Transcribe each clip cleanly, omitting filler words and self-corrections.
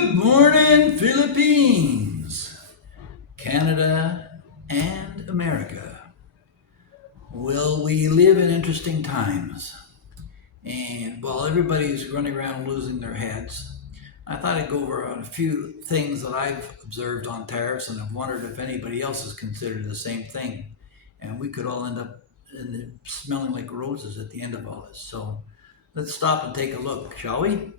Good morning, Philippines, Canada, and America. Well, we live in interesting times, and while everybody's running around losing their heads, I thought I'd go over a few things that I've observed on tariffs and have wondered if anybody else has considered the same thing. And we could all end up smelling like roses at the end of all this. So let's stop and take a look, shall we?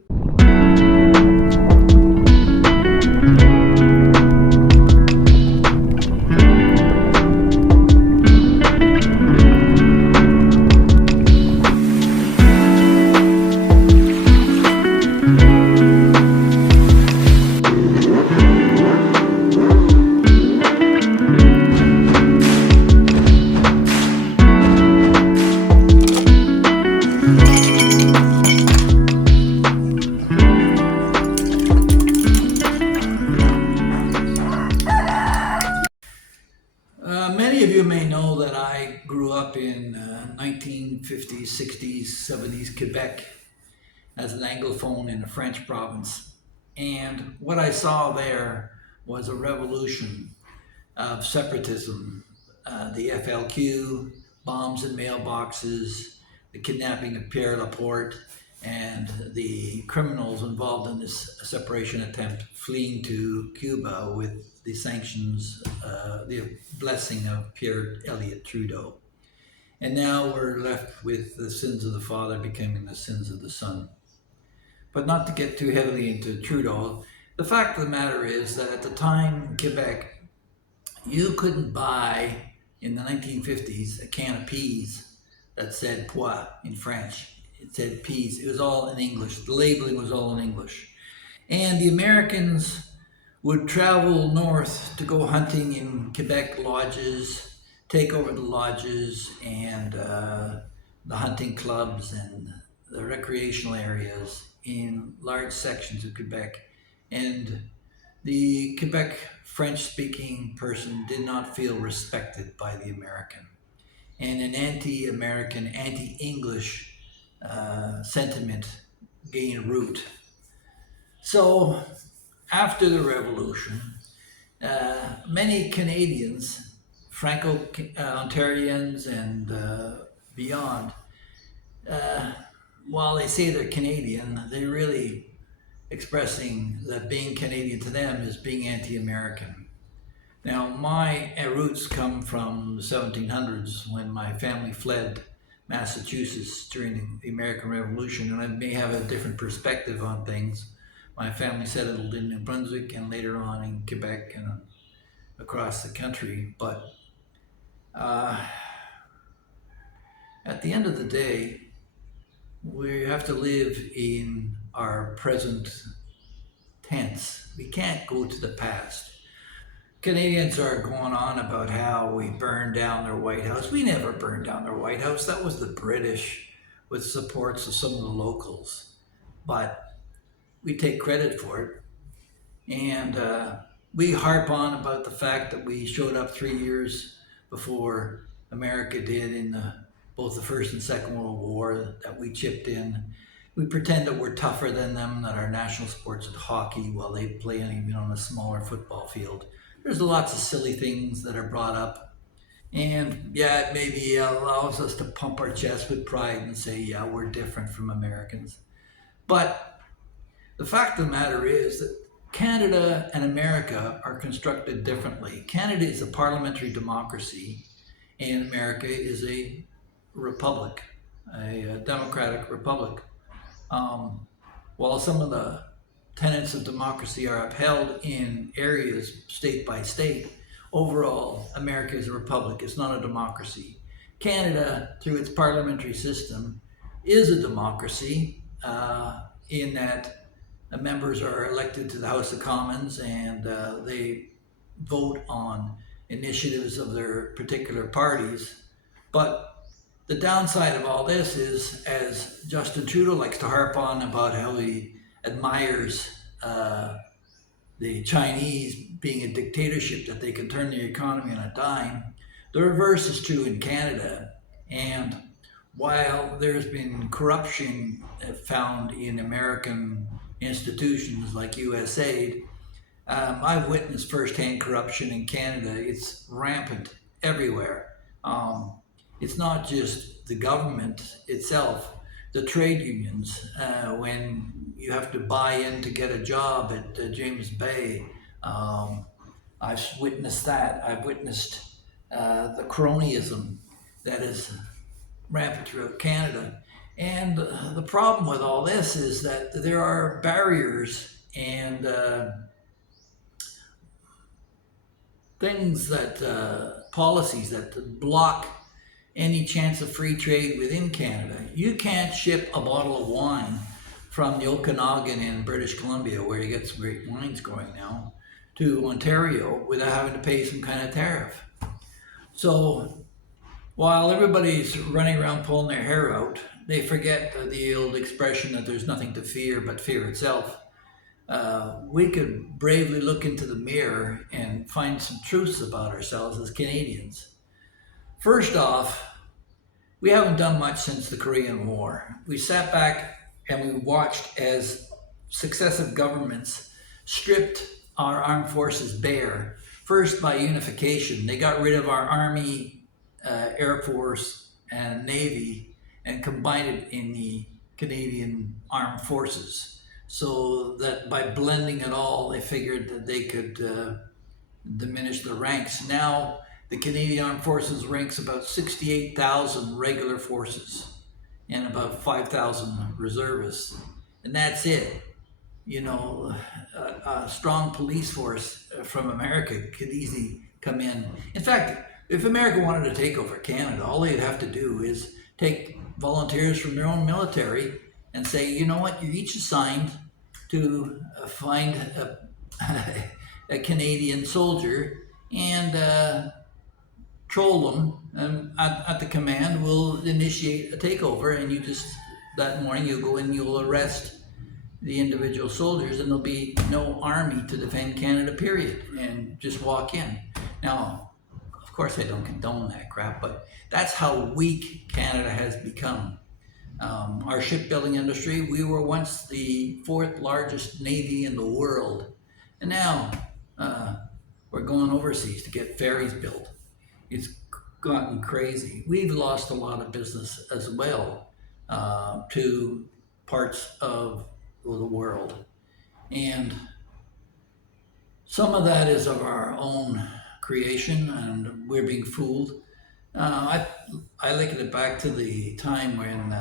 Many of you may know that I grew up in 1950s, 60s, 70s Quebec as an Anglophone in a French province. And what I saw there was a revolution of separatism, the FLQ, bombs in mailboxes, the kidnapping of Pierre Laporte, and the criminals involved in this separation attempt fleeing to Cuba with the sanctions, the blessing of Pierre Elliott Trudeau. And now we're left with the sins of the father becoming the sins of the son. But not to get too heavily into Trudeau, the fact of the matter is that at the time in Quebec, you couldn't buy in the 1950s a can of peas that said pois in French. It said peas. It was all in English. The labeling was all in English. And the Americans would travel north to go hunting in Quebec lodges, take over the lodges and the hunting clubs and the recreational areas in large sections of Quebec. And the Quebec French-speaking person did not feel respected by the American. And an anti-American, anti-English sentiment gained root. So after the revolution, many Canadians, Franco-Ontarians and beyond, while they say they're Canadian, they really expressing that being Canadian to them is being anti-American. Now, my roots come from the 1700s when my family fled Massachusetts during the American Revolution, and I may have a different perspective on things. My family settled in New Brunswick and later on in Quebec and across the country. But at the end of the day, we have to live in our present tense. We can't go to the past. Canadians are going on about how we burned down their White House. We never burned down their White House. That was the British with supports of some of the locals. But we take credit for it. And we harp on about the fact that we showed up 3 years before America did in both the First and Second World War, that we chipped in. We pretend that we're tougher than them, that our national sports is hockey while they play even on a smaller football field. There's lots of silly things that are brought up. And yeah, it maybe allows us to pump our chest with pride and say, yeah, we're different from Americans. But the fact of the matter is that Canada and America are constructed differently. Canada is a parliamentary democracy, and America is a republic, a democratic republic. While some of the tenets of democracy are upheld in areas state by state, overall, America is a republic. It's not a democracy. Canada, through its parliamentary system, is a democracy in that members are elected to the House of Commons and they vote on initiatives of their particular parties. But the downside of all this is, as Justin Trudeau likes to harp on about how he admires the Chinese being a dictatorship, that they can turn the economy on a dime, the reverse is true in Canada. And while there's been corruption found in American institutions like USAID. I've witnessed firsthand corruption in Canada. It's rampant everywhere. Um, it's not just the government itself, the trade unions. When you have to buy in to get a job at James Bay, um, I've witnessed that. I've witnessed the cronyism that is rampant throughout Canada. And the problem with all this is that there are barriers and things that policies that block any chance of free trade within Canada. You can't ship a bottle of wine from the Okanagan in British Columbia, where you get some great wines going now, to Ontario without having to pay some kind of tariff. So while everybody's running around pulling their hair out, they forget the old expression that there's nothing to fear but fear itself. We could bravely look into the mirror and find some truths about ourselves as Canadians. First off, we haven't done much since the Korean War. We sat back and we watched as successive governments stripped our armed forces bare. First, by unification, they got rid of our Army, Air Force, and Navy and combined it in the Canadian Armed Forces. So that by blending it all, they figured that they could diminish the ranks. Now, the Canadian Armed Forces ranks about 68,000 regular forces and about 5,000 reservists. And that's it. You know, a strong police force from America could easily come in. In fact, if America wanted to take over Canada, all they'd have to do is take volunteers from their own military and say, you know what, you're each assigned to find a Canadian soldier and troll them, and at the command will initiate a takeover, and you just, that morning you'll go in, you'll arrest the individual soldiers, and there'll be no army to defend Canada, period, and just walk in. Now, of course I don't condone that crap, but that's how weak Canada has become. Our shipbuilding industry, we were once the fourth largest navy in the world, and now we're going overseas to get ferries built. It's gotten crazy. We've lost a lot of business as well to parts of the world. And some of that is of our own creation, and we're being fooled. I liken it back to the time when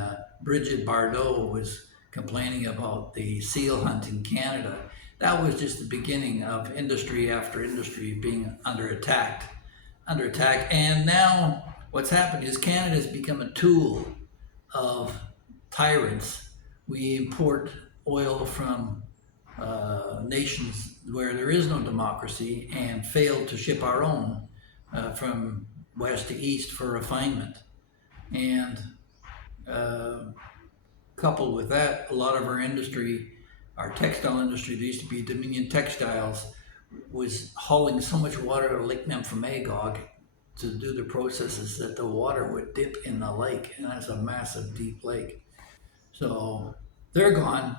Bridget Bardot was complaining about the seal hunt in Canada. That was just the beginning of industry after industry being under attack. And now what's happened is Canada has become a tool of tyrants. We import oil from nations where there is no democracy and fail to ship our own from west to east for refinement. And coupled with that, a lot of our industry, our textile industry, there used to be Dominion Textiles, was hauling so much water out of Lake Nymphomagog to do the processes that the water would dip in the lake, and that's a massive deep lake. So they're gone.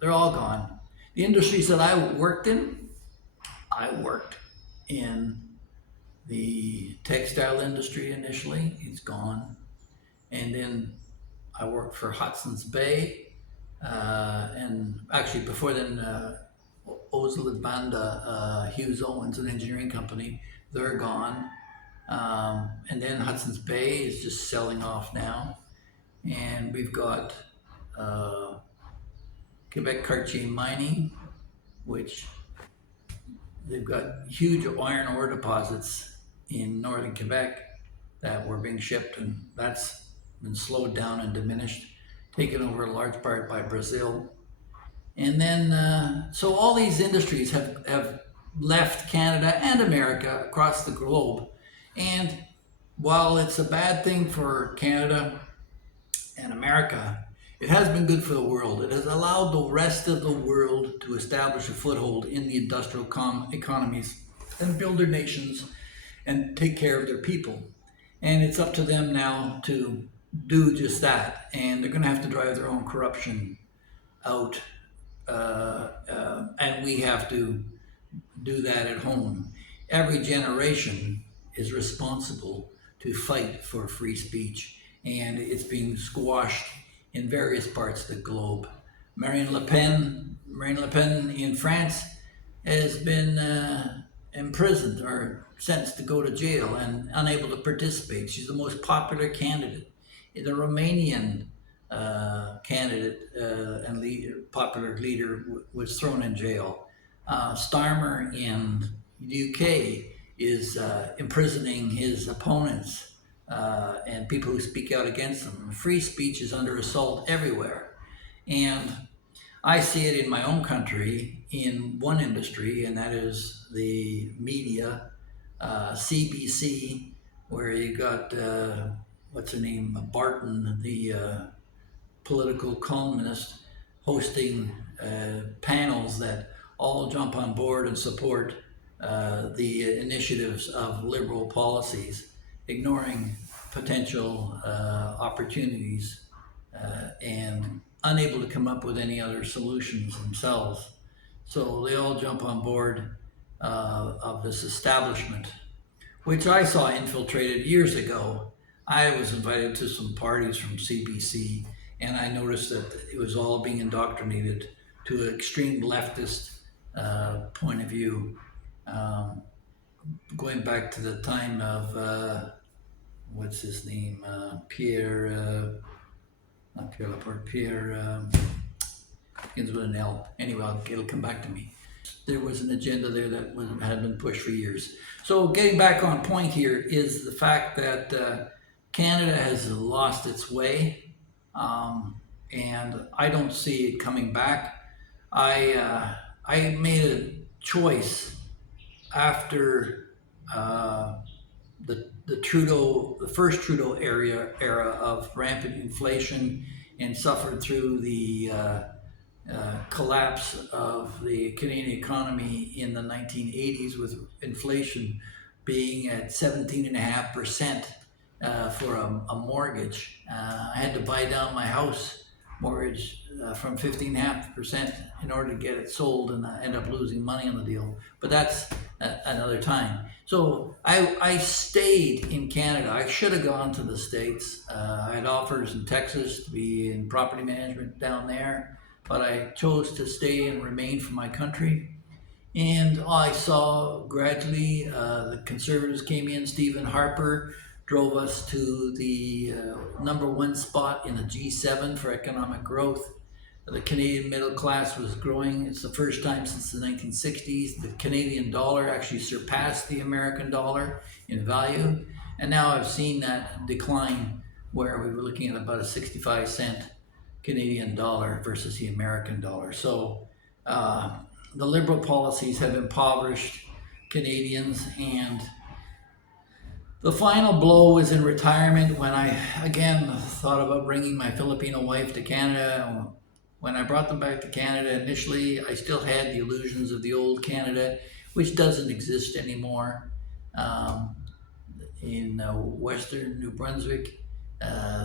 They're all gone. The industries that I worked in the textile industry initially. It's gone. And then I worked for Hudson's Bay, and actually before then, Ozil Banda, Hughes Owens, an engineering company, they're gone. And then Hudson's Bay is just selling off now. And we've got Quebec Cartier Mining, which they've got huge iron ore deposits in northern Quebec that were being shipped, and that's been slowed down and diminished, taken over in large part by Brazil. And then, so all these industries have left Canada and America across the globe. And while it's a bad thing for Canada and America, it has been good for the world. It has allowed the rest of the world to establish a foothold in the industrial economies and build their nations and take care of their people. And it's up to them now to do just that. And they're going to have to drive their own corruption out and we have to do that at home. Every generation is responsible to fight for free speech, and it's being squashed in various parts of the globe. Marine Le Pen in France has been imprisoned or sentenced to go to jail and unable to participate. She's the most popular candidate. The Romanian candidate and popular leader was thrown in jail. Starmer in the UK is imprisoning his opponents and people who speak out against them. Free speech is under assault everywhere. And I see it in my own country in one industry, and that is the media, CBC, where you got, what's her name, Barton, the political columnist, hosting panels that all jump on board and support the initiatives of liberal policies, ignoring potential opportunities and unable to come up with any other solutions themselves. So they all jump on board of this establishment, which I saw infiltrated years ago. I was invited to some parties from CBC, and I noticed that it was all being indoctrinated to an extreme leftist point of view, going back to the time of what's his name, not Pierre Laporte, Pierre begins with an L. Anyway, it'll come back to me. There was an agenda there that had been pushed for years. So getting back on point here is the fact that Canada has lost its way, and I don't see it coming back. I made a choice after the first Trudeau era of rampant inflation, and suffered through the collapse of the Canadian economy in the 1980s, with inflation being at 17.5% for a mortgage. I had to buy down my house mortgage from 15.5% in order to get it sold, and I end up losing money on the deal. But that's another time. So I stayed in Canada. I should have gone to the States. I had offers in Texas to be in property management down there, but I chose to stay and remain for my country. And I saw gradually the Conservatives came in. Stephen Harper drove us to the #1 spot in the G7 for economic growth. The Canadian middle class was growing. It's the first time since the 1960s. The Canadian dollar actually surpassed the American dollar in value. And now I've seen that decline, where we were looking at about a 65-cent Canadian dollar versus the American dollar. So the liberal policies have impoverished Canadians, and the final blow was in retirement, when I again thought about bringing my Filipino wife to Canada. When I brought them back to Canada initially, I still had the illusions of the old Canada, which doesn't exist anymore. In Western New Brunswick,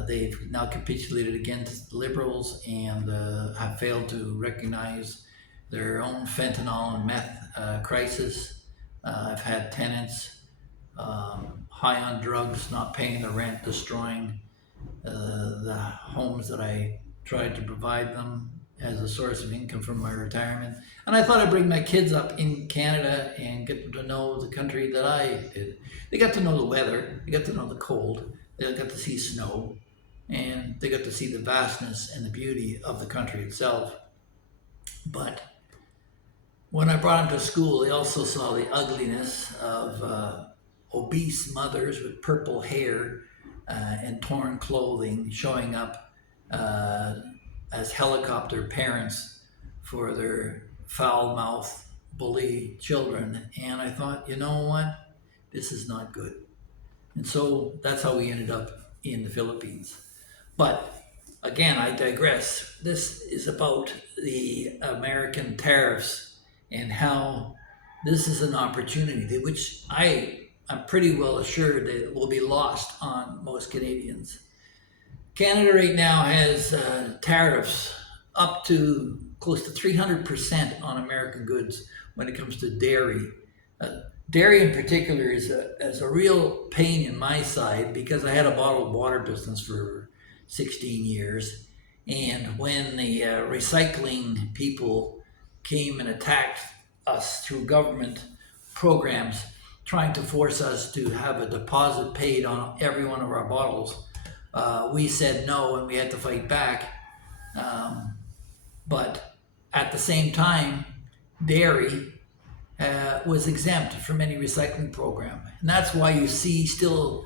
they've now capitulated against the Liberals and have failed to recognize their own fentanyl and meth crisis. I've had tenants high on drugs, not paying the rent, destroying the homes that I tried to provide them as a source of income from my retirement. And I thought I'd bring my kids up in Canada and get them to know the country that I did. They got to know the weather, they got to know the cold, they got to see snow, and they got to see the vastness and the beauty of the country itself. But when I brought them to school, they also saw the ugliness of obese mothers with purple hair and torn clothing showing up as helicopter parents for their foul-mouthed bully children. And I thought, you know what? This is not good. And so that's how we ended up in the Philippines. But again, I digress. This is about the American tariffs and how this is an opportunity which I'm pretty well assured that it will be lost on most Canadians. Canada right now has tariffs up to close to 300% on American goods when it comes to dairy. Dairy in particular is a real pain in my side because I had a bottled water business for 16 years. And when the recycling people came and attacked us through government programs, trying to force us to have a deposit paid on every one of our bottles, we said no and we had to fight back. But at the same time, dairy was exempt from any recycling program. And that's why you see still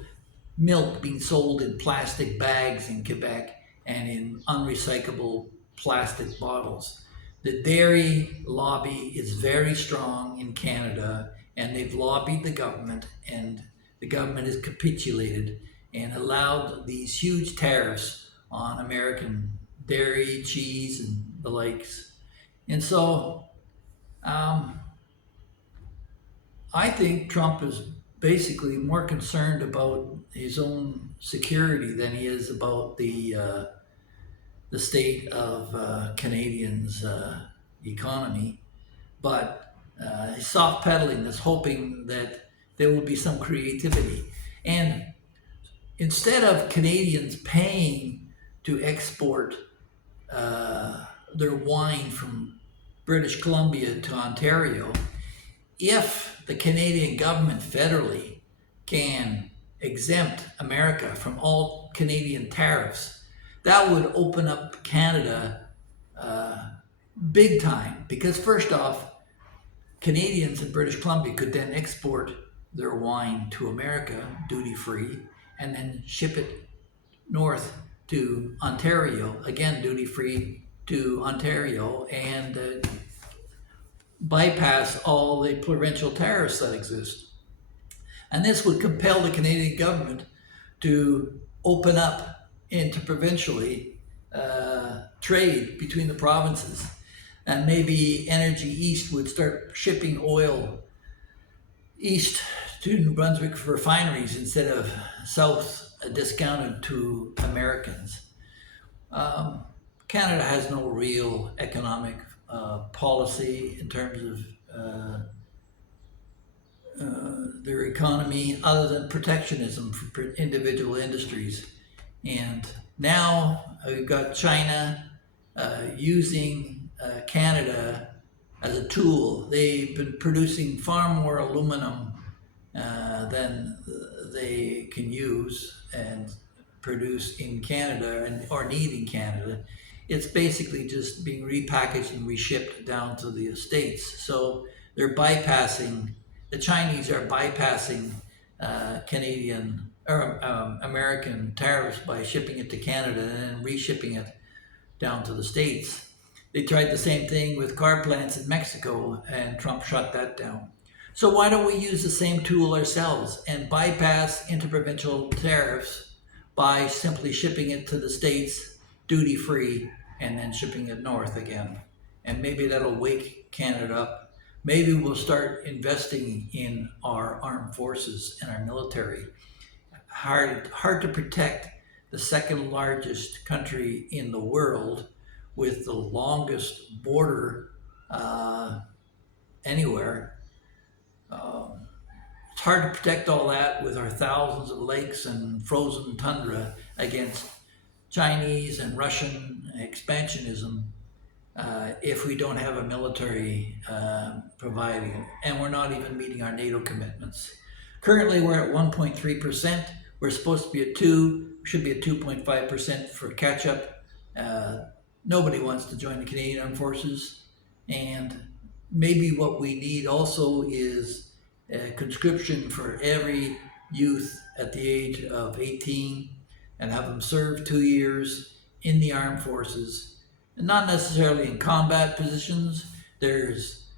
milk being sold in plastic bags in Quebec and in unrecyclable plastic bottles. The dairy lobby is very strong in Canada, and they've lobbied the government, and the government has capitulated and allowed these huge tariffs on American dairy, cheese, and the likes. And so I think Trump is basically more concerned about his own security than he is about the state of Canadians' economy. But he's soft pedaling this, hoping that there will be some creativity. And instead of Canadians paying to export their wine from British Columbia to Ontario, if the Canadian government federally can exempt America from all Canadian tariffs, that would open up Canada big time. Because first off, Canadians in British Columbia could then export their wine to America duty free and then ship it north to Ontario, again duty free to Ontario, and bypass all the provincial tariffs that exist. And this would compel the Canadian government to open up interprovincially trade between the provinces. And maybe Energy East would start shipping oil east to New Brunswick refineries instead of south discounted to Americans. Canada has no real economic policy in terms of their economy other than protectionism for individual industries. And now we've got China using Canada as a tool. They've been producing far more aluminum than they can use and produce in Canada or need in Canada. It's basically just being repackaged and reshipped down to the States. So they're bypassing, the Chinese are bypassing Canadian or American tariffs by shipping it to Canada and then reshipping it down to the States. They tried the same thing with car plants in Mexico, and Trump shut that down. So why don't we use the same tool ourselves and bypass interprovincial tariffs by simply shipping it to the States duty free and then shipping it north again? And maybe that'll wake Canada up. Maybe we'll start investing in our armed forces and our military. Hard to protect the second largest country in the world with the longest border anywhere. It's hard to protect all that with our thousands of lakes and frozen tundra against Chinese and Russian expansionism if we don't have a military providing it. And we're not even meeting our NATO commitments. Currently, we're at 1.3%. We're supposed to be at 2, should be at 2.5% for catch-up. Nobody wants to join the Canadian Armed Forces. And maybe what we need also is a conscription for every youth at the age of 18 and have them serve 2 years in the armed forces. And not necessarily in combat positions. There's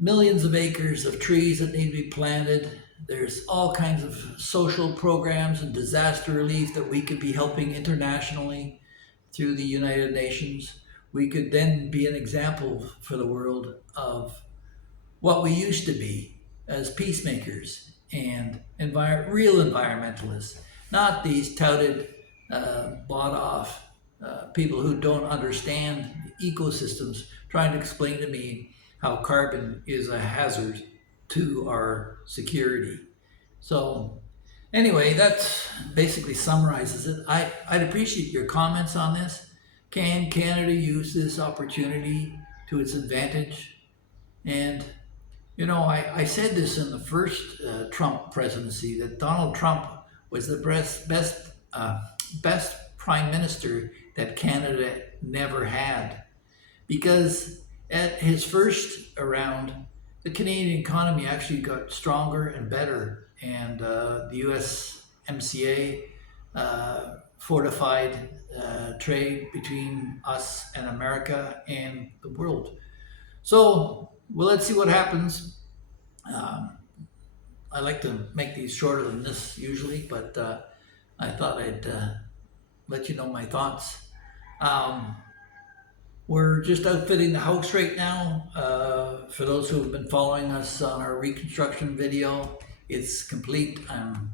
millions of acres of trees that need to be planted. There's all kinds of social programs and disaster relief that we could be helping internationally through the United Nations. We could then be an example for the world of what we used to be as peacemakers and real environmentalists, not these touted, bought off people who don't understand ecosystems, trying to explain to me how carbon is a hazard to our security. So anyway, that basically summarizes it. I'd appreciate your comments on this. Can Canada use this opportunity to its advantage? And I said this in the first Trump presidency that Donald Trump was the best prime minister that Canada never had, because at his first round, the Canadian economy actually got stronger and better, and the USMCA fortified trade between us and America and the world. So, well, let's see what happens. Um, I like to make these shorter than this usually, but I thought I'd let you know my thoughts. Um, we're just outfitting the house right now. For those who have been following us on our reconstruction video, it's complete. I'm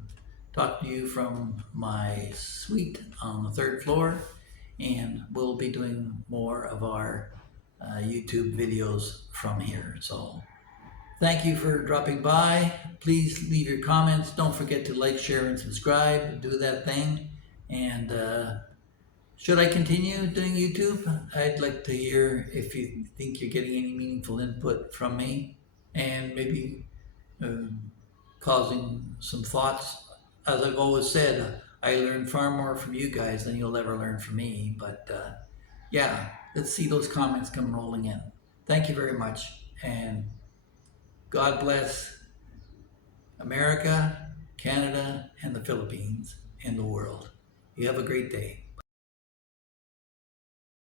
talking to you from my suite on the third floor, and we'll be doing more of our YouTube videos from here. So thank you for dropping by. Please leave your comments. Don't forget to like, share, and subscribe. Do that thing. And should I continue doing YouTube? I'd like to hear if you think you're getting any meaningful input from me, and maybe causing some thoughts. As I've always said, I learn far more from you guys than you'll ever learn from me. But yeah, let's see those comments come rolling in. Thank you very much, and God bless America, Canada, and the Philippines, and the world. You have a great day.